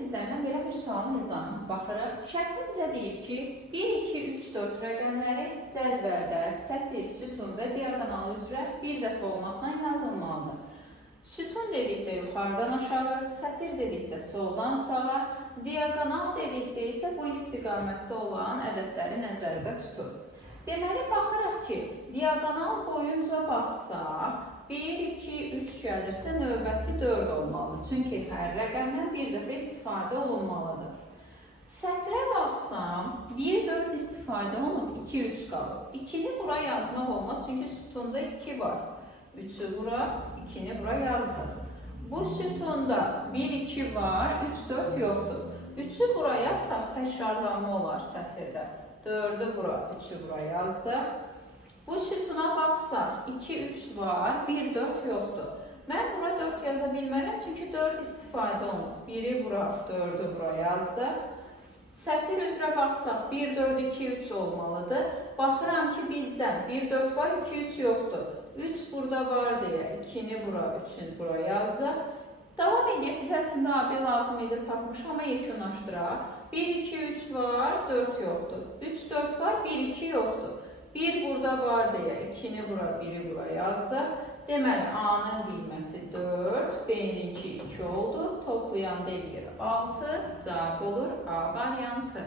sizlərdən belə bir sualın izahına baxırıq. Şərtdə bizə deyir ki, 1, 2, 3, 4 rəqəmləri cədvəldə sətir, sütun və diaqonal üzrə bir dəfə olmaqla yazılmalıdır. Sütun dedikdə yuxarıdan aşağı, sətir dedikdə soldan sağa, diaqonal dedikdə isə bu istiqamətdə olan ədədləri nəzərdə tutur. Deməli, baxırıq ki, diaqonal boyunca baxsaq, 1, 2, 3 gəlirsə növbəti 4 olmalıdır. Çünki hər rəqəmdən bir dəfə istifadə olunmalıdır. Sətrə baxsam, 1, 4 istifadə olunub, 2, 3 qalır. 2-ni bura yazmaq olmaz, çünki sütunda 2 var. 3-ü bura, 2-ni bura yazdıq. Bu sütunda 1, 2 var, 3, 4 yoxdur. 3-ü bura yazsaq təkrarlanma olar sətirdə. 4-ü bura, 3-ü bura yazdıq. Bu sütuna baxsaq, 2, 3 var, 1, 4 yoxdur. Mən bura 4 yaza bilmərəm, çünki 4 istifadə olunur. 1-i bura, 4-ü bura yazdıq. Sətir üzrə baxsaq, 1, 4, 2, 3 olmalıdır. Baxıram ki, bizdən 1, 4 var, 2, 3 yoxdur. 3 burada var deyə 2-ni bura, 3-ünü bura yazdıq. Davam edib, biz əslində AB lazım idi tapmış, amma yekunlaşdıraq. 1, 2, 3 var, 4 yoxdur. 3, 4 var, 1, 2 yoxdur. 1 burada var deyə 2-ni bura, 1-i bura yazdıq. Deməli, A-nın qiyməti 4, B-ninki 2 oldu. Toplayanda eləyir 6, cavab olur A variantı.